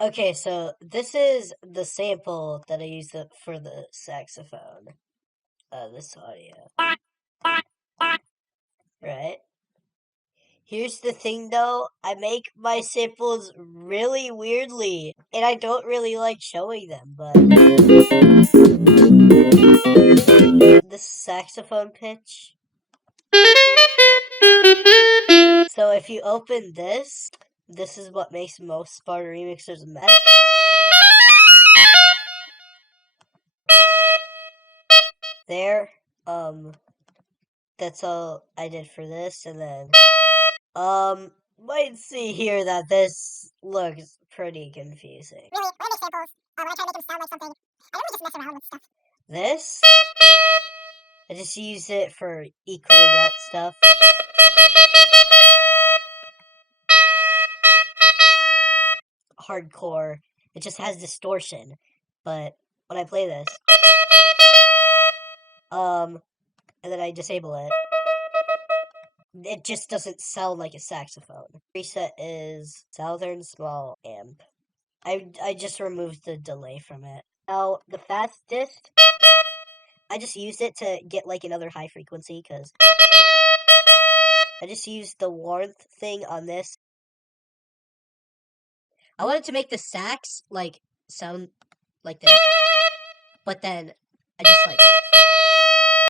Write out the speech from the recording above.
Okay, so this is the sample that I used for the saxophone. This audio. Right? Here's the thing though, I make my samples really weirdly, and I don't really like showing them, but this saxophone pitch. So if you open this is what makes most Sparta remixers mad. There, that's all I did for this, and then, might see here that this looks pretty confusing. Really, when I make samples, when I try to make them sound like something, I don't really just mess around with stuff. This, I just use it for equaling out stuff. Hardcore, it just has distortion, but when I play this, and then I disable it, it just doesn't sound like a saxophone. Preset is Southern Small Amp. I just removed the delay from it. Now, the fastest, I just used it to get like another high frequency, because I just used the warmth thing on this. I wanted to make the sax like sound like this, but then I just like